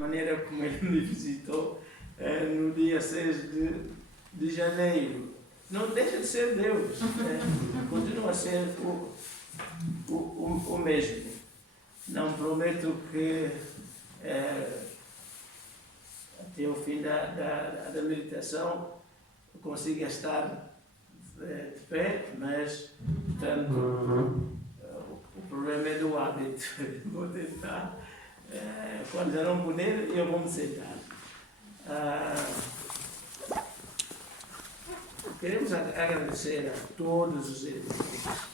maneira como ele me visitou no dia 6 de janeiro. Não deixa de ser Deus, continua a ser o mesmo. Não prometo que até o fim da meditação eu consiga estar de pé, mas, portanto, o problema é do hábito. Vou tentar, quando já não puder, eu vou me sentar. Queremos agradecer a todos os irmãos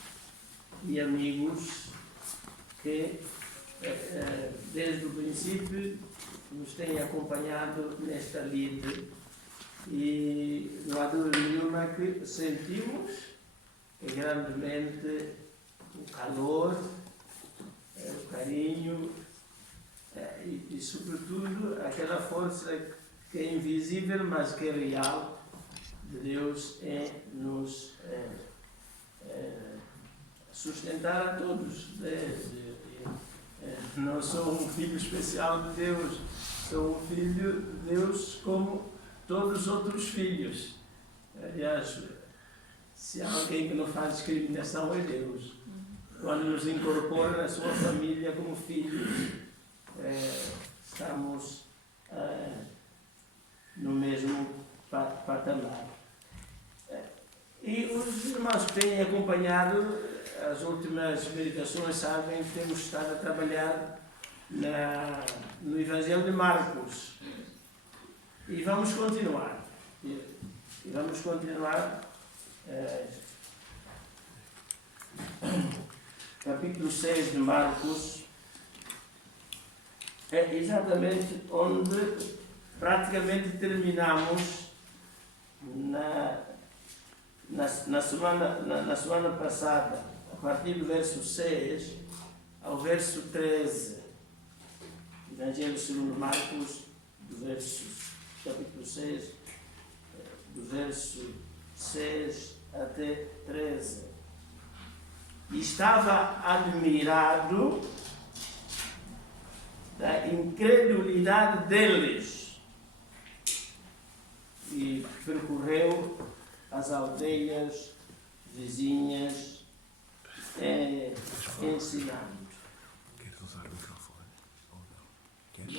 e amigos que, desde o princípio, nos têm acompanhado nesta lida, e não há dúvida nenhuma que sentimos grandemente o calor, o carinho e, sobretudo, aquela força que é invisível, mas que é real, de Deus em nos sustentar a todos. Não sou um filho especial de Deus, sou um filho de Deus como todos os outros filhos. Aliás, se há alguém que não faz discriminação é Deus. Quando nos incorpora na sua família como filhos, estamos no mesmo patamar. E os irmãos que têm acompanhado as últimas meditações sabem que temos estado a trabalhar no Evangelho de Marcos. E vamos continuar. Capítulo 6 de Marcos é exatamente onde praticamente terminamos na semana passada, a partir do verso 6 ao verso 13. Evangelho segundo Marcos, capítulo 6, do verso 6 até 13. E estava admirado da incredulidade deles e percorreu as aldeias vizinhas ensinando. Queres usar o microfone ou não? Queres?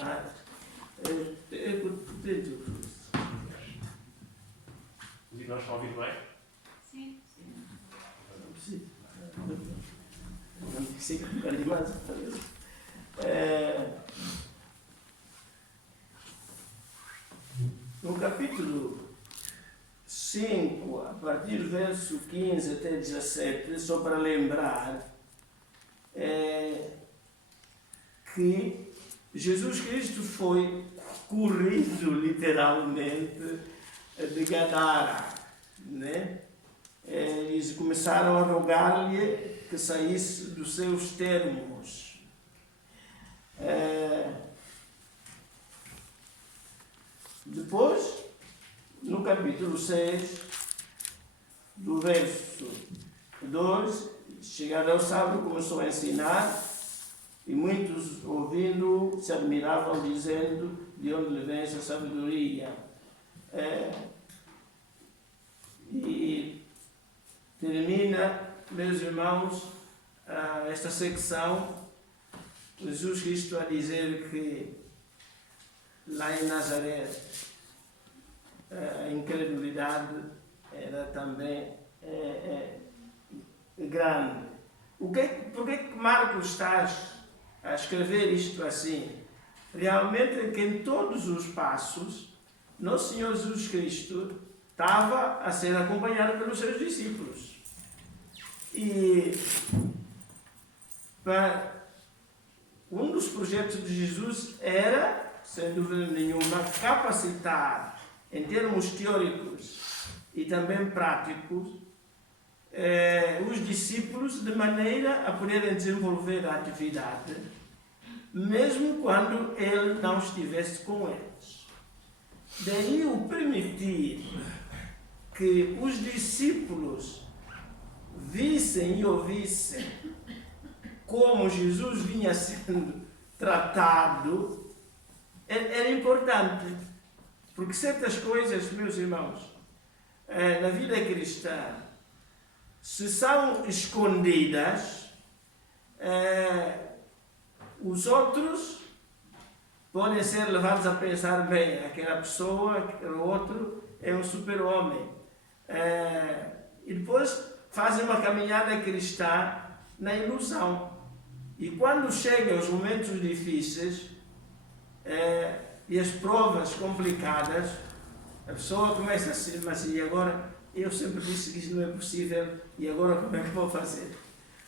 E nós estamos a ouvir bem? Sim. Não precisa um bocadinho mais. No capítulo 5, a partir do verso 15 até 17, só para lembrar que Jesus Cristo foi corrido literalmente de Gadara, né? Eles começaram a rogar-lhe que saísse dos seus termos. Depois, no capítulo 6, do verso 2, chegado ao sábado, começou a ensinar, e muitos, ouvindo, se admiravam, dizendo: de onde lhe vem essa sabedoria? E termina, meus irmãos, esta secção, Jesus Cristo a dizer que lá em Nazaré a incredulidade era também grande. Por que Marcos está a escrever isto assim? Realmente é que em todos os passos, nosso Senhor Jesus Cristo estava a ser acompanhado pelos seus discípulos. E um dos projetos de Jesus era, sem dúvida nenhuma, capacitar, em termos teóricos e também práticos, os discípulos de maneira a poderem desenvolver a atividade, mesmo quando ele não estivesse com eles. Daí o permitir que os discípulos vissem e ouvissem como Jesus vinha sendo tratado era importante, porque certas coisas, meus irmãos, na vida cristã, se são escondidas, os outros podem ser levados a pensar, bem, aquela pessoa, aquele outro é um super-homem. E depois fazem uma caminhada cristã na ilusão. E quando chegam os momentos difíceis e as provas complicadas, a pessoa começa assim, mas e agora? Eu sempre disse que isso não é possível, e agora como é que vou fazer?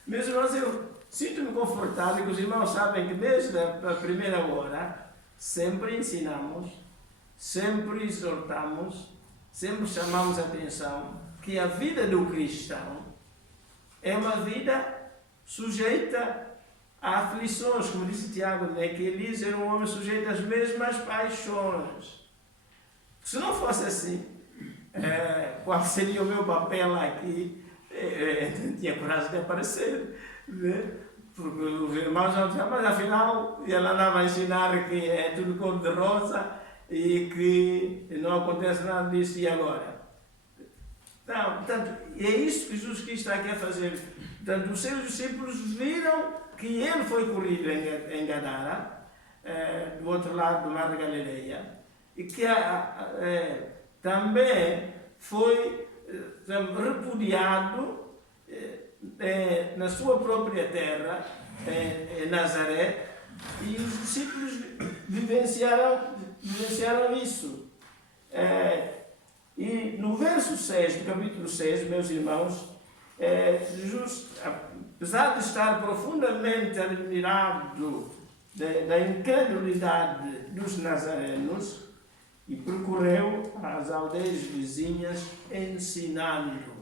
Meus irmãos, eu sinto-me confortável que os irmãos sabem que desde a primeira hora sempre ensinamos, sempre exortamos, sempre chamamos a atenção que a vida do cristão é uma vida sujeita a aflições, como disse Tiago, né? Que Elias era um homem sujeito às mesmas paixões. Se não fosse assim, qual seria o meu papel aqui? Não tinha coragem de aparecer, né? Porque os irmãos não diziam, mas afinal ela andava a ensinar que é tudo cor de rosa e que não acontece nada disso, e agora? Não, portanto, é isso que Jesus Cristo está aqui a fazer. Portanto, os seus discípulos viram que ele foi corrido em Gadara, do outro lado do Mar da Galileia, e que também foi repudiado na sua própria terra, em Nazaré, e os discípulos vivenciaram isso. E no verso 6 do capítulo 6, meus irmãos, Jesus, apesar de estar profundamente admirado da incredulidade dos nazarenos, e percorreu as aldeias vizinhas ensinando.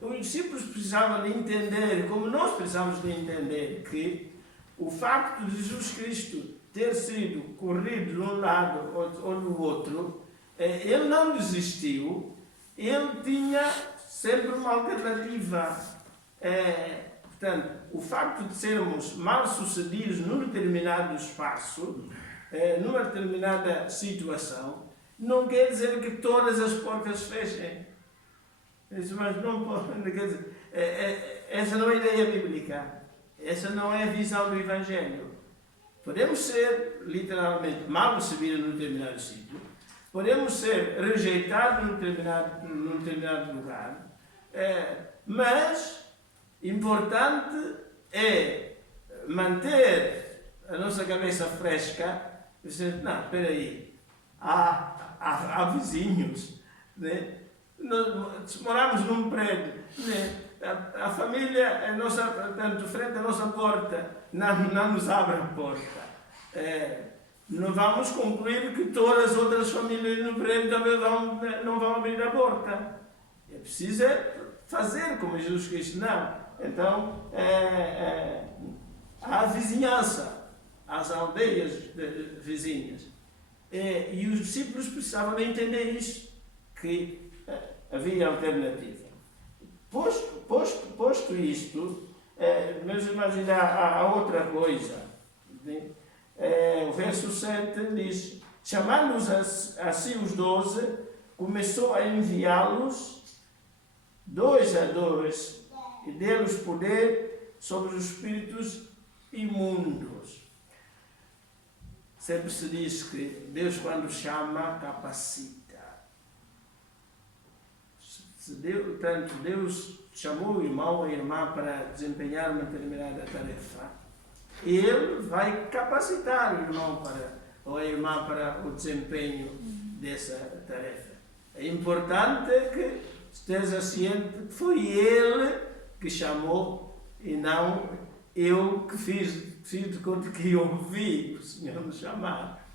Os discípulos precisavam de entender, como nós precisamos de entender, que o facto de Jesus Cristo ter sido corrido de um lado ou do outro, ele não desistiu, ele tinha sempre uma alternativa. Portanto, o facto de sermos mal sucedidos num determinado espaço, numa determinada situação, não quer dizer que todas as portas fechem. Mas não pode, quer dizer, essa não é a ideia bíblica, essa não é a visão do Evangelho. Podemos ser, literalmente, mal recebidos num determinado sítio, podemos ser rejeitados num determinado lugar, mas importante é manter a nossa cabeça fresca e dizer, não, espera aí, há vizinhos, né? Nós moramos num prédio, né? A família, tanto frente à nossa porta, não nos abre a porta. Não vamos concluir que todas as outras famílias no prédio também não vão abrir a porta. É preciso fazer como Jesus Cristo. Não. Então, há a vizinhança, as aldeias vizinhas. E os discípulos precisavam de entender isso, que havia alternativa. Posto isto, meus irmãos, ainda há outra coisa. O verso 7 diz, chamando-os a si os 12, começou a enviá-los 2 a 2 e deu-lhes poder sobre os espíritos imundos. Sempre se diz que Deus, quando chama, capacita. Portanto, Deus chamou o irmão ou a irmã para desempenhar uma determinada tarefa. Ele vai capacitar o irmão ou a irmã para o desempenho dessa tarefa. É importante que esteja ciente que foi ele que chamou e não eu que fiz de conta que eu ouvi o Senhor me chamar.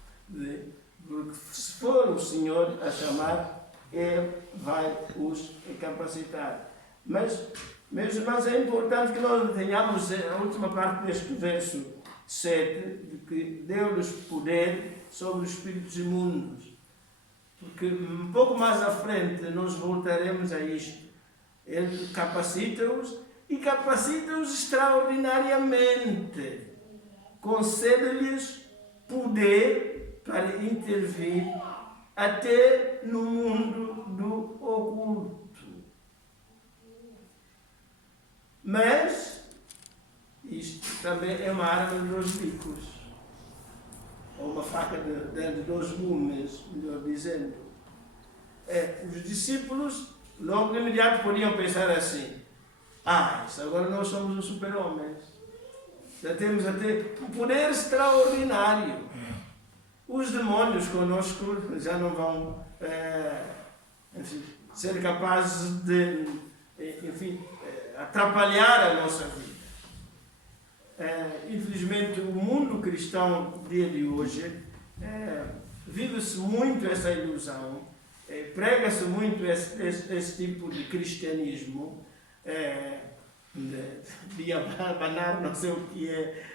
Porque se for o Senhor a chamar, Ele vai os capacitar. Mas, meus irmãos, é importante que nós tenhamos a última parte deste verso 7, de que deu-lhes poder sobre os espíritos imundos. Porque um pouco mais à frente nós voltaremos a isto. Ele capacita-os e capacita-os extraordinariamente. Concede-lhes poder para intervir até no mundo do oculto. Mas isto também é uma arma de dois bicos, ou uma faca de dois gumes, melhor dizendo. Os discípulos logo de imediato podiam pensar assim: agora nós somos os super-homens, já temos até um poder extraordinário. Os demónios conosco já não vão ser capazes de, atrapalhar a nossa vida. Infelizmente, o mundo cristão do dia de hoje vive-se muito essa ilusão, prega-se muito esse tipo de cristianismo, de abanar não sei o que é,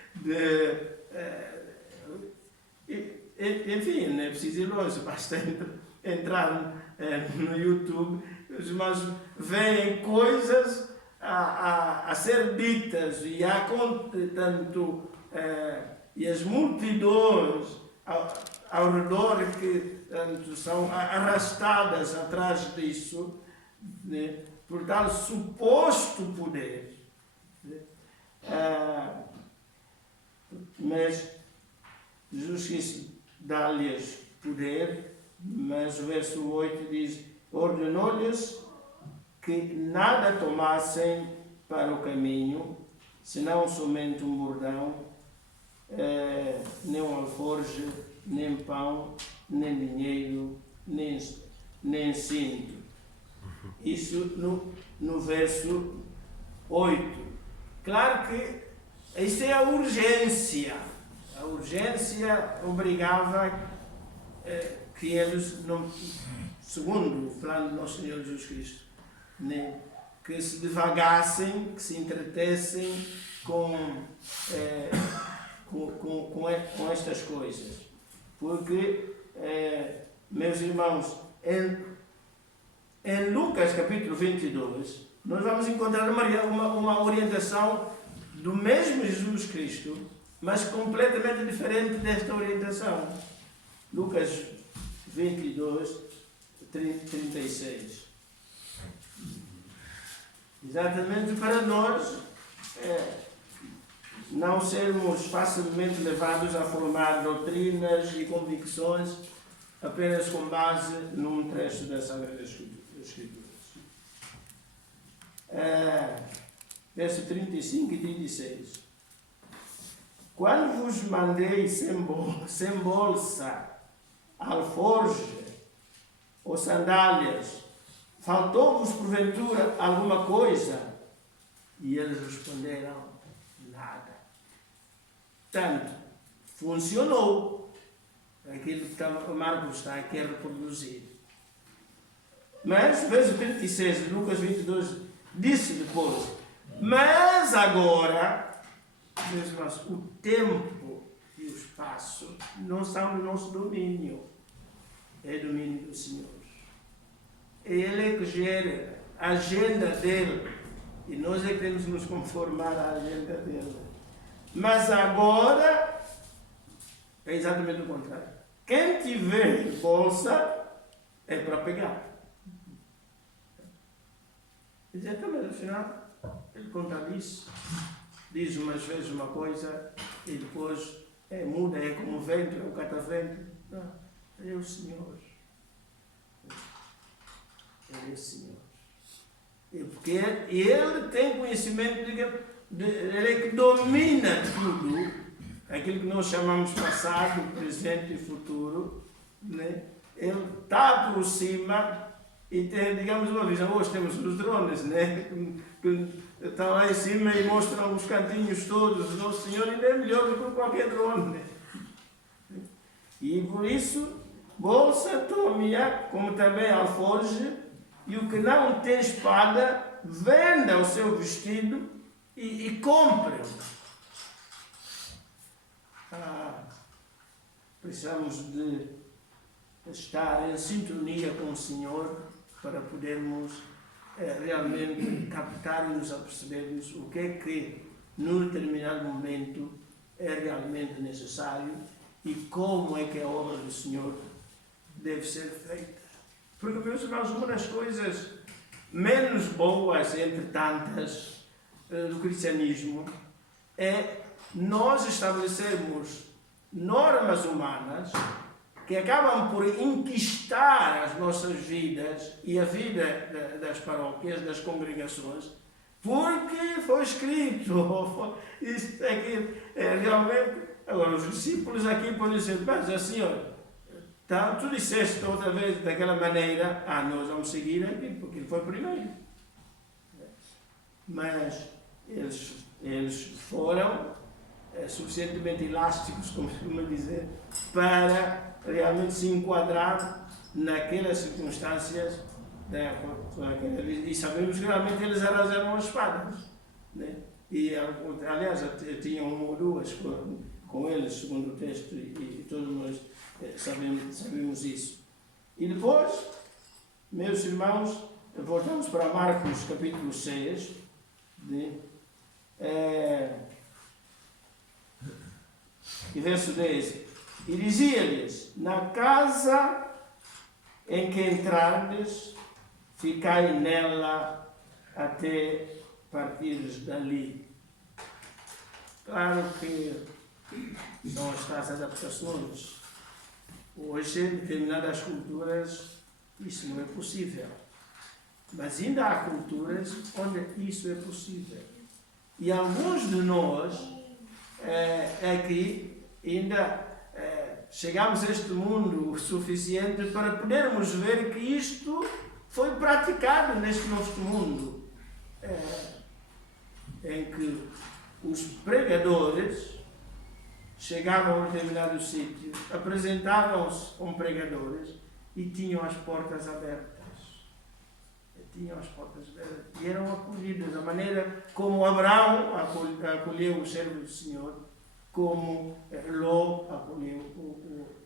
enfim, não é preciso ir longe, basta entrar no YouTube, mas veem coisas a ser ditas e e as multidões ao redor que são arrastadas atrás disso, né, por tal suposto poder. Mas Jesus quis dar-lhes poder, mas o verso 8 diz: ordenou-lhes que nada tomassem para o caminho, senão somente um bordão, nem um alforje, nem pão, nem dinheiro, nem cinto. Isso no verso 8. Claro que isso é a urgência. A urgência obrigava que eles, segundo o plano do nosso Senhor Jesus Cristo, né, que se devagassem, que se entretessem com estas coisas. Porque, meus irmãos, em Lucas capítulo 22, nós vamos encontrar uma orientação do mesmo Jesus Cristo, mas completamente diferente desta orientação. Lucas 22, 36. Exatamente para nós não sermos facilmente levados a formar doutrinas e convicções apenas com base num trecho das Sagradas Escrituras. Verso 35 e 36. Quando vos mandei sem bolsa, alforje ou sandálias, faltou-vos porventura alguma coisa? E eles responderam: nada. Tanto funcionou aquilo que o Marcos está aqui a reproduzir. Mas, verso 36 de Lucas 22, disse depois: mas agora, meus irmãos, o tempo e o espaço não são do nosso domínio, é domínio do Senhor. Ele é que gera a agenda dele e nós é que temos que nos conformar à agenda dele. Mas agora é exatamente o contrário. Quem tiver bolsa é para pegar. Exatamente, afinal, ele conta isso, diz umas vezes uma coisa e depois muda, é como o vento, é o catavento. Não, é o Senhor. É o Senhor. Porque ele tem conhecimento, ele é que domina tudo, aquilo que nós chamamos passado, presente e futuro, né? Ele está por cima e tem, digamos, uma visão. Hoje temos os drones, né? Que estão lá em cima e mostram os cantinhos todos. O nosso Senhor ainda é melhor do que qualquer drone, né? E por isso, bolsa, tome-a, como também alforje, e o que não tem espada, venda o seu vestido e compre-o. Precisamos de estar em sintonia com o Senhor para podermos realmente captar e nos apercebermos o que é que, num determinado momento, é realmente necessário e como é que a obra do Senhor deve ser feita. Porque, meus irmãos, uma das coisas menos boas, entre tantas, do cristianismo é nós estabelecermos normas humanas que acabam por enquistar as nossas vidas e a vida das paróquias, das congregações, porque foi escrito, isto aqui, realmente. Agora, os discípulos aqui podem dizer, mas Senhor, tá, tu disseste outra vez daquela maneira, nós vamos seguir aqui, porque ele foi primeiro. Mas eles foram suficientemente elásticos, como costuma dizer, para realmente se enquadrar naquelas circunstâncias, e sabemos que realmente eles arranjaram as espadas, né? E aliás tinham uma ou duas com eles, segundo o texto, e todos nós sabemos isso. E depois, meus irmãos, voltamos para Marcos capítulo 6, né? E verso 10, e dizia-lhes, na casa em que entrardes, ficai nela até partires dali. Claro que são as tais adaptações. Hoje, em determinadas culturas, isso não é possível. Mas ainda há culturas onde isso é possível. E alguns de nós aqui ainda chegamos a este mundo o suficiente para podermos ver que isto foi praticado neste nosso mundo, em que os pregadores chegavam a um determinado sítio, apresentavam-se como pregadores e tinham as portas abertas. E eram acolhidos da maneira como Abraão acolheu o servo do Senhor, como Ló acolheu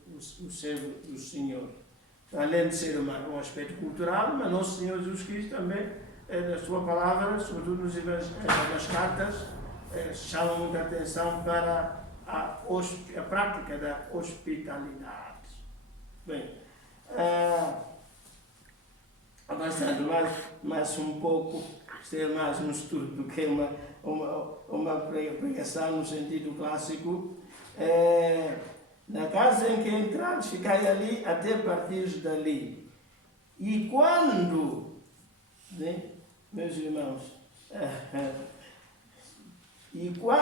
o servo do Senhor. Além de ser um aspecto cultural, mas nosso Senhor Jesus Cristo também, da sua palavra, sobretudo nas cartas, chama muita atenção para a prática da hospitalidade. Bem, avançando mais um pouco, ser mais um estudo do que uma pregação no sentido clássico. Na casa em que entrares, ficai ali até partires dali. E quando, né, meus irmãos,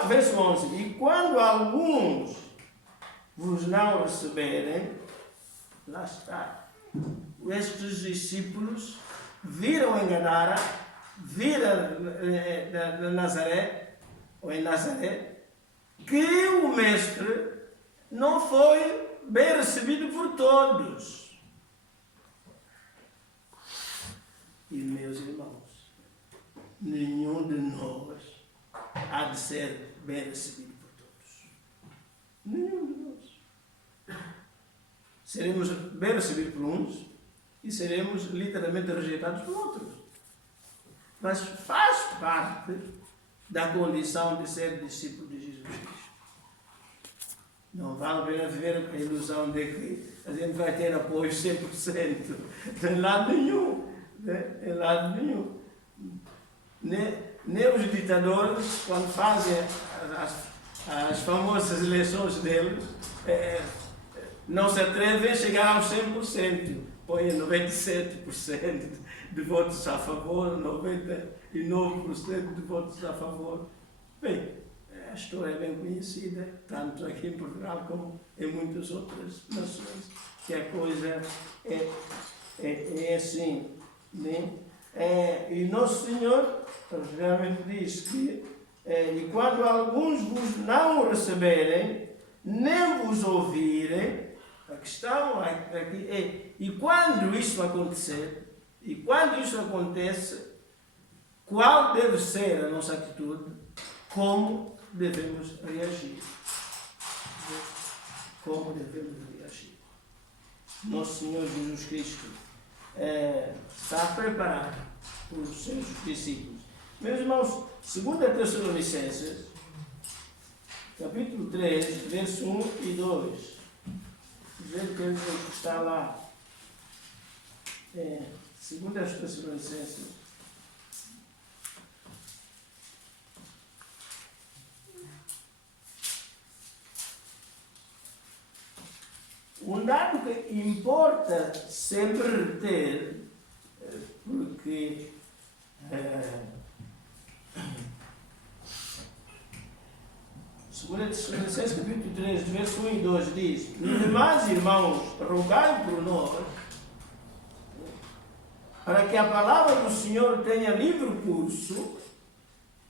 verso 11, e quando alguns vos não receberem, lá está, estes discípulos viram em Gadara, viram em Nazaré, que o mestre não foi bem recebido por todos. E, meus irmãos, nenhum de nós há de ser bem recebido por todos. Nenhum de nós. Seremos bem recebidos por uns e seremos literalmente rejeitados por outros. Mas faz parte da condição de ser discípulo de Jesus Cristo. Não vale a pena viver com a ilusão de que a gente vai ter apoio 100%. Em lado nenhum. Em lado nenhum. Nem os ditadores, quando fazem as famosas eleições deles, não se atrevem a chegar aos 100%. Põem 97% de votos a favor, 99% de votos a favor. Bem, a história é bem conhecida, tanto aqui em Portugal como em muitas outras nações, que a coisa é assim, né? E Nosso Senhor realmente diz que e quando alguns vos não receberem, nem vos ouvirem, a questão aqui é, e quando isso acontecer, e quando isso acontece, qual deve ser a nossa atitude? Como devemos reagir? Como devemos reagir? Nosso Senhor Jesus Cristo está a preparar os seus discípulos. Meus irmãos, 2 Tessalonicenses, capítulo 3, verso 1 e 2. Vendo que está lá. Segundo as Tessalonicenses. Um dado que importa sempre reter, porque segundo Tessalonicenses capítulo 3, verso 1 e 2 diz: "No demais, irmãos, rogai por nós, para que a palavra do Senhor tenha livre curso."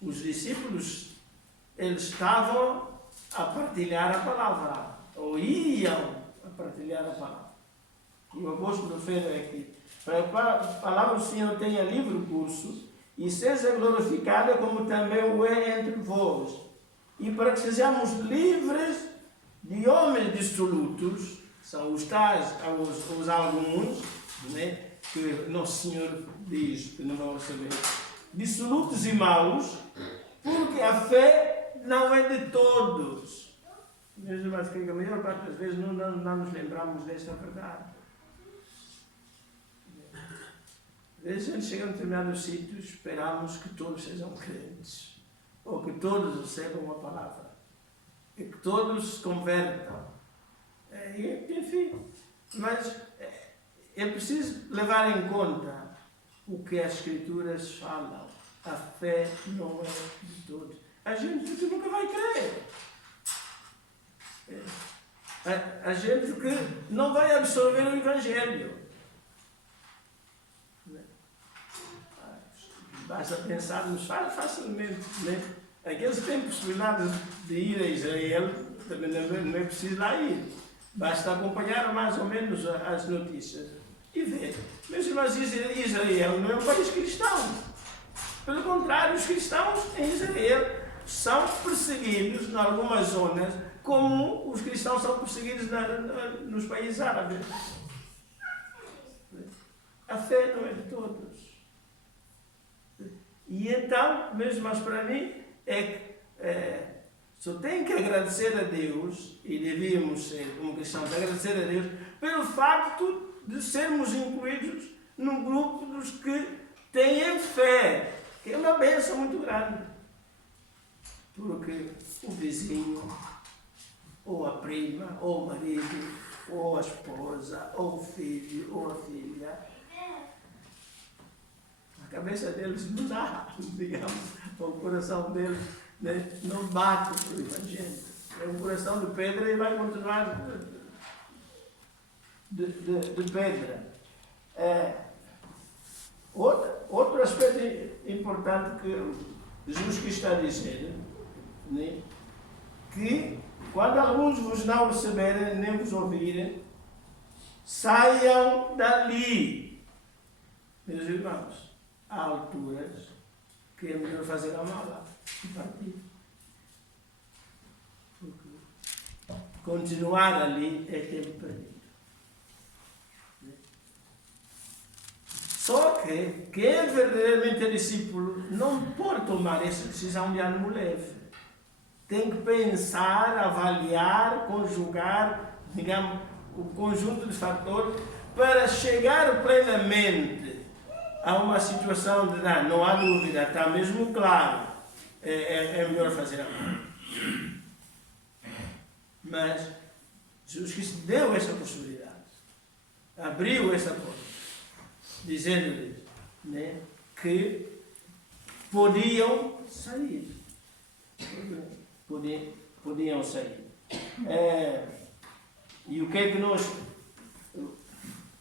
Os discípulos, eles estavam a partilhar a palavra, ou iam a partilhar a palavra. E o apóstolo refere aqui: para que a palavra do Senhor tenha livre curso e seja glorificada como também o é entre vós, e para que sejamos livres de homens dissolutos, são os tais, os alguns, né, que Nosso Senhor diz que não vão saber, dissolutos e maus, porque a fé não é de todos. Meus irmãos, que a maior parte das vezes não nos lembramos desta verdade. Às vezes a gente chega a determinados sítios, esperamos que todos sejam crentes, ou que todos recebam a palavra, e que todos se convertam. Enfim, mas é preciso levar em conta o que as Escrituras falam. A fé não é de todos. A gente nunca vai crer. A gente que não vai absorver o Evangelho. Basta pensarmos facilmente, né? Aqueles que têm possibilidade de ir a Israel, também não é preciso lá ir. Basta acompanhar mais ou menos as notícias e ver. Meus irmãos, Israel não é um país cristão. Pelo contrário, os cristãos em Israel são perseguidos em algumas zonas, como os cristãos são perseguidos nos países árabes. A fé não é de todos. E então, mesmo mas para mim, só tenho que agradecer a Deus, e devíamos ser, como cristãos, agradecer a Deus, pelo facto de sermos incluídos num grupo dos que têm fé, que é uma bênção muito grande. Porque o vizinho, ou a prima, ou o marido, ou a esposa, ou o filho, ou a filha, a cabeça deles não dá, digamos, o coração deles, né, não bate para o Evangelho. É um coração de pedra e vai continuar de pedra. Outro aspecto importante que Jesus está a dizer, né, que quando alguns vos não receberem nem vos ouvirem, saiam dali. Meus irmãos, há alturas que é melhor fazer a mala e partir. Porque continuar ali é tempo perdido. Só que quem verdadeiramente é discípulo não pode tomar essa decisão de ânimo leve. Tem que pensar, avaliar, conjugar, digamos, o conjunto de fatores para chegar plenamente a uma situação de não há dúvida, está mesmo claro, é melhor fazer a mão. Mas Jesus Cristo deu essa possibilidade, abriu essa porta, dizendo-lhes, né, que podiam sair. Podiam sair. E o que é que nós...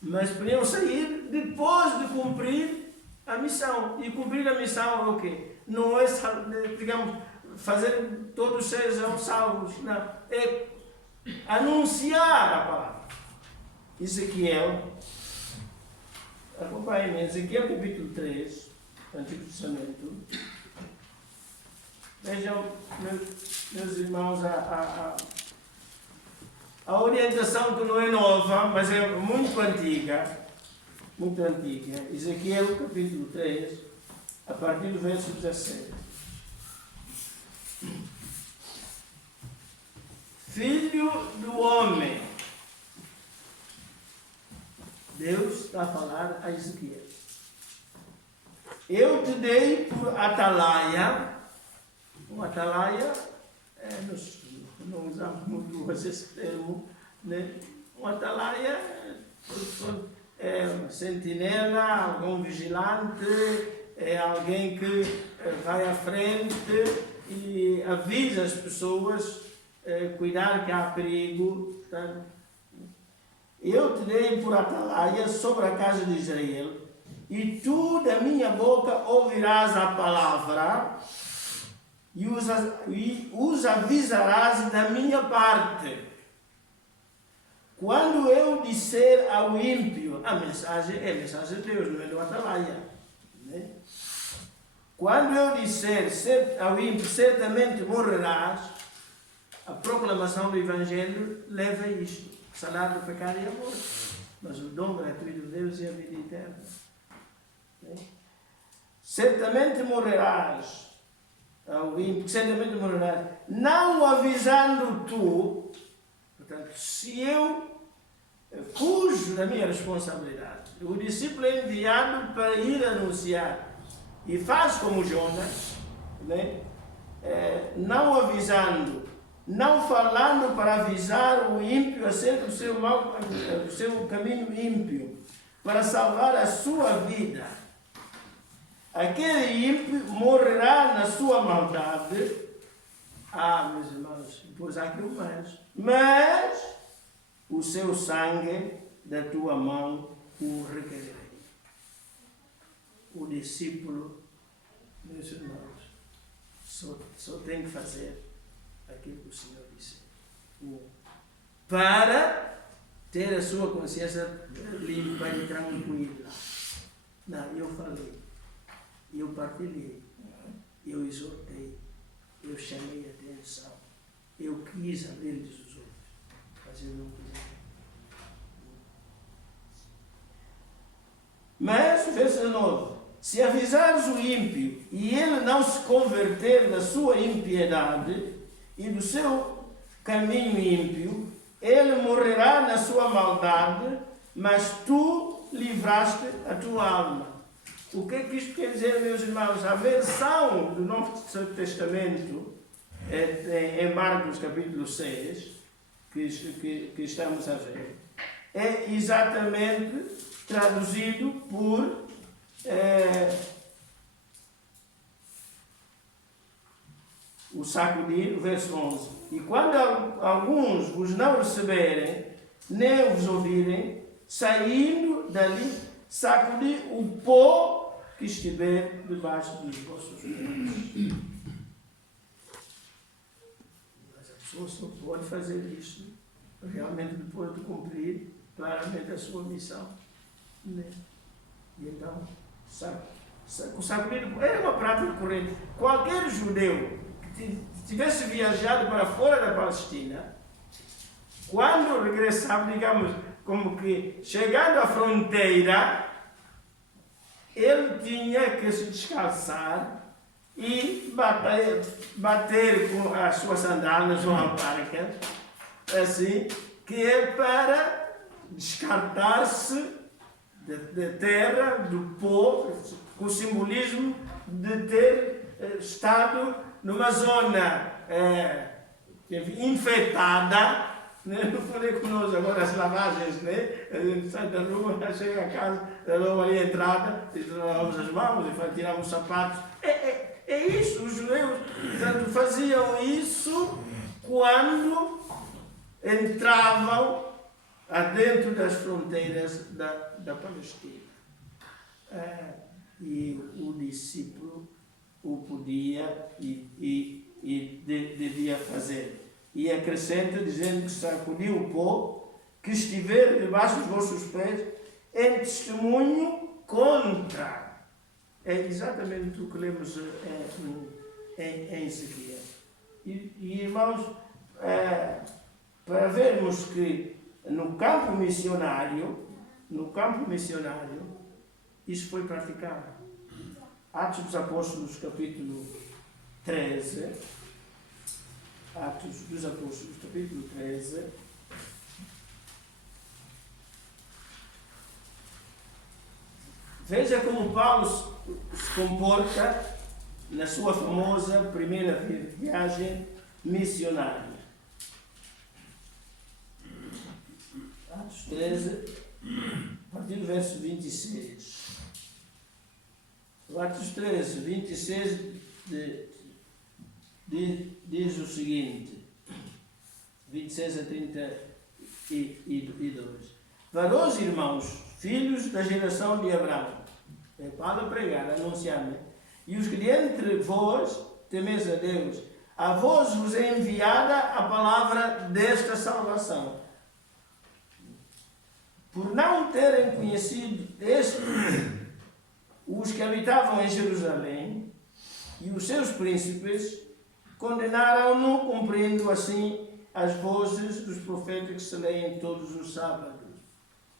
Mas podiam sair depois de cumprir a missão. E cumprir a missão é o quê? Não é, digamos, fazer todos sejam salvos. Não. É anunciar a palavra. Ezequiel, acompanhe-me, Ezequiel capítulo 3, Antigo Testamento. Vejam, meus irmãos, a orientação que não é nova, mas é muito antiga. Muito antiga. Ezequiel capítulo 3, a partir do verso 17. Filho do homem, Deus está a falar a Ezequiel. Eu te dei por atalaia. Um atalaia, nós não usamos muito esse termo, né? Um atalaia é um sentinela, algum vigilante, é alguém que vai à frente e avisa as pessoas, cuidar que há perigo. Tá? Eu te dei por atalaia sobre a casa de Israel, e tu da minha boca ouvirás a palavra e os avisarás da minha parte. Quando eu disser ao ímpio, a mensagem é a mensagem de Deus, não é do atalaia. Né? Quando eu disser ao ímpio, certamente morrerás, a proclamação do Evangelho leva a isto. O salário do pecado é a morte, mas o dom gratuito de Deus é a vida eterna. Né? Certamente morrerás, ao ímpio, certamente morrerás, não avisando tu. Portanto, se eu fujo da minha responsabilidade, o discípulo é enviado para ir anunciar e faz como Jonas, né? Não avisando, não falando para avisar o ímpio acerca do seu caminho ímpio, para salvar a sua vida. Aquele ímpio morrerá na sua maldade. Meus irmãos, depois há aquilo mas o seu sangue da tua mão o requererei. O discípulo, meus irmãos, só tem que fazer aquilo que o Senhor disse. Para ter a sua consciência limpa e tranquila. Não, eu falei, eu partilhei, eu exortei, eu chamei a atenção, eu quis abrir-lhes os olhos, mas eu não quis. Mas, verso 9, se avisares o ímpio e ele não se converter da sua impiedade e do seu caminho ímpio, ele morrerá na sua maldade, mas tu livraste a tua alma. O que é que isto quer dizer, meus irmãos? A versão do Novo Testamento, em Marcos capítulo 6, que estamos a ver, é exatamente traduzido por o sacudir, o verso 11. E quando alguns vos não receberem, nem vos ouvirem, saindo dali, sacudi o pó que estiver debaixo dos vossos pés. Mas a pessoa só pode fazer isto realmente depois de cumprir claramente a sua missão. Né? E então, o sacudir era uma prática corrente. Qualquer judeu que tivesse viajado para fora da Palestina, quando regressava, digamos, como que chegando à fronteira, ele tinha que se descalçar e bater com as suas sandálias ou alparcas, assim, que é para descartar-se da terra, do pó, com o simbolismo de ter estado numa zona infectada. Não falei com nós agora as lavagens, né? A gente sai da rua, chega a casa, logo ali a entrada, lavamos as mãos e tiramos os sapatos. É isso, os judeus faziam isso quando entravam adentro das fronteiras da Palestina. E o discípulo o podia e devia fazer. E acrescenta, dizendo que sacudiu o pó que estiver debaixo dos vossos pés em testemunho contra. É exatamente o que lemos em Ezequiel. E irmãos, para vermos que no campo missionário, isso foi praticado. Atos dos Apóstolos, capítulo 13. Atos dos Apóstolos, capítulo 13. Veja como Paulo se comporta na sua famosa primeira viagem missionária. Atos 13, a partir do verso 26. O Atos 13, 26 diz o seguinte, 26 a 32. Varões irmãos, filhos da geração de Abraão, é Paulo a pregar, a anunciar, né? E os que de entre vós temeis a Deus, a vós vos é enviada a palavra desta salvação. Por não terem conhecido os que habitavam em Jerusalém e os seus príncipes, condenaram-no, cumprindo assim as vozes dos profetas que se leem todos os sábados,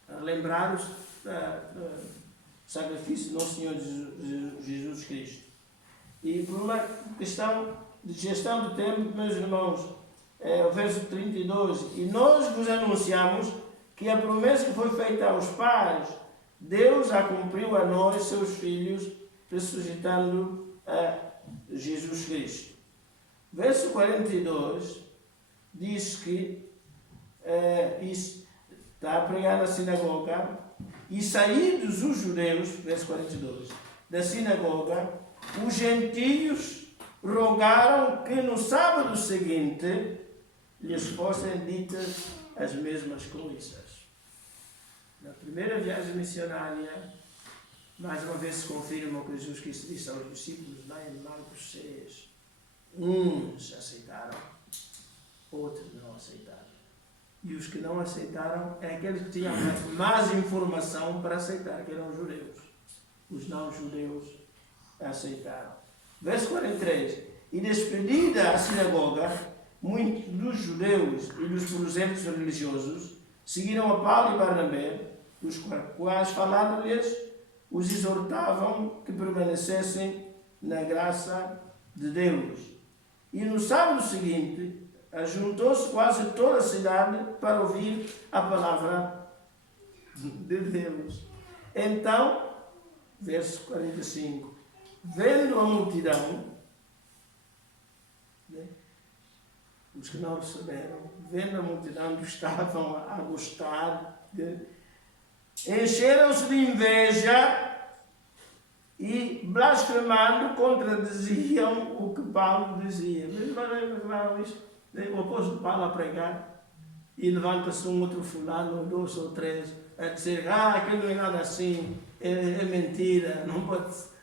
a lembrar-os do sacrifício do nosso Senhor Jesus Cristo. E por uma questão de gestão do tempo, meus irmãos, o verso 32, e nós vos anunciamos que a promessa que foi feita aos pais, Deus a cumpriu a nós, seus filhos, ressuscitando a Jesus Cristo. Verso 42 diz que está a pregar na sinagoga, e saídos os judeus, verso 42, da sinagoga, os gentios rogaram que no sábado seguinte lhes fossem ditas as mesmas coisas. Na primeira viagem missionária, mais uma vez se confirma o que Jesus Cristo disse aos discípulos lá em Marcos 6. Uns aceitaram, outros não aceitaram. E os que não aceitaram é aqueles que tinham mais informação para aceitar, que eram os judeus. Os não-judeus aceitaram. Verso 43. E despedida a sinagoga, muitos dos judeus e dos prosélitos religiosos seguiram a Paulo e Barnabé, os quais, falando-lhes, os exortavam que permanecessem na graça de Deus. E no sábado seguinte, ajuntou-se quase toda a cidade para ouvir a palavra de Deus. Então, verso 45, vendo a multidão, os que não receberam, vendo a multidão que estavam a gostar, encheram-se de inveja e, blasfemando, contradiziam o que Paulo dizia. O apóstolo Paulo a pregar, e levanta-se um outro fulano, 2 ou 3, a dizer, aquilo não é nada assim, é mentira,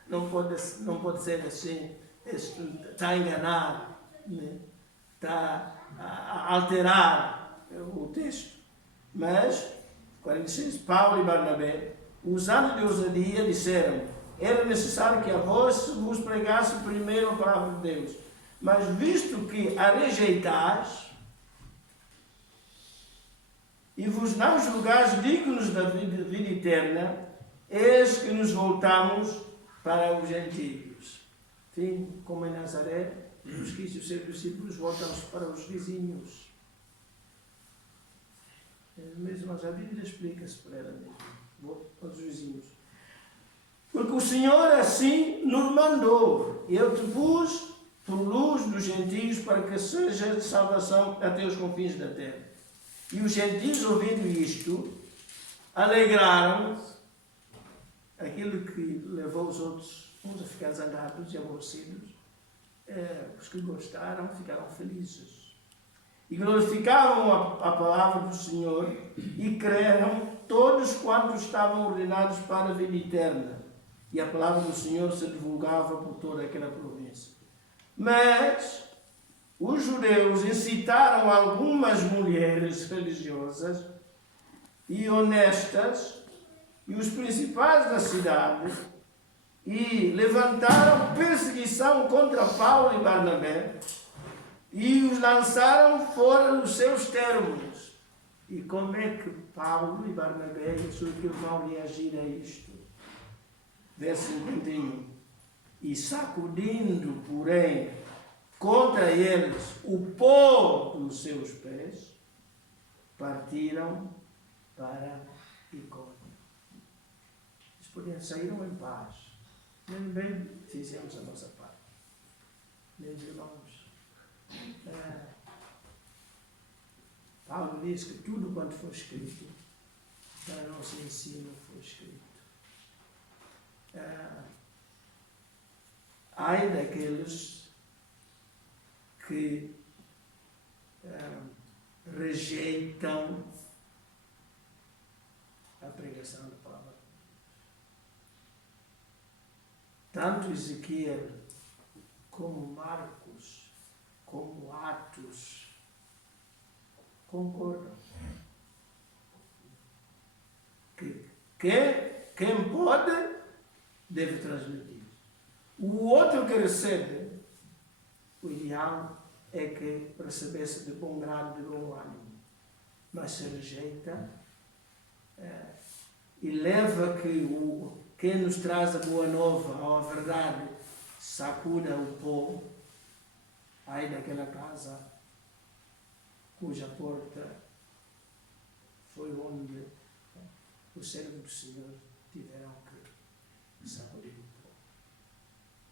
não pode ser assim, está a enganar, né? Está a alterar o texto. Mas, 46, Paulo e Barnabé, usando de ousadia, disseram, era necessário que a vós vos pregasse primeiro a palavra de Deus. Mas visto que a rejeitais e vos não julgais dignos da vida eterna, eis que nos voltamos para os gentios. Sim, como em Nazaré, os que os seus discípulos voltam-se para os vizinhos. Mesmo a Bíblia explica-se para ela mesmo, para os vizinhos. Porque o Senhor assim nos mandou, eu te pus por luz dos gentios para que seja de salvação até os confins da terra. E os gentios, ouvindo isto, alegraram-se, aquilo que levou os outros uns a ficar zangados e aborrecidos. Os que gostaram ficaram felizes. E glorificavam a palavra do Senhor e creram todos quantos estavam ordenados para a vida eterna. E a palavra do Senhor se divulgava por toda aquela província. Mas os judeus incitaram algumas mulheres religiosas e honestas e os principais da cidade e levantaram perseguição contra Paulo e Barnabé e os lançaram fora dos seus termos. E como é que Paulo e Barnabé e o seu irmão reagir a isto? Verso 51. E sacudindo, porém, contra eles o pó dos seus pés, partiram para Icônio. saíram em paz. Nem bem fizemos a nossa parte. Meus irmãos, Paulo diz que tudo quanto foi escrito, para nosso ensino foi escrito. Ai daqueles que rejeitam a pregação da palavra. Tanto Ezequiel, como Marcos, como Atos, concordam que quem pode deve transmitir. O outro que recebe, o ideal é que recebesse de bom grado, de bom ânimo, mas se rejeita e leva que quem nos traz a boa nova, a verdade, sacuda o pó, ai daquela casa cuja porta foi onde os servos do Senhor tiveram que sacudir o pó.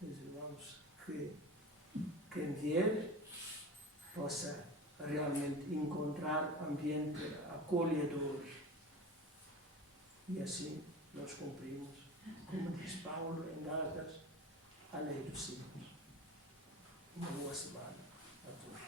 Meus irmãos, que quem vier possa realmente encontrar ambiente acolhedor. E assim nós cumprimos, como diz Paulo em Gálatas, a lei do Senhor. Uma boa semana a todos.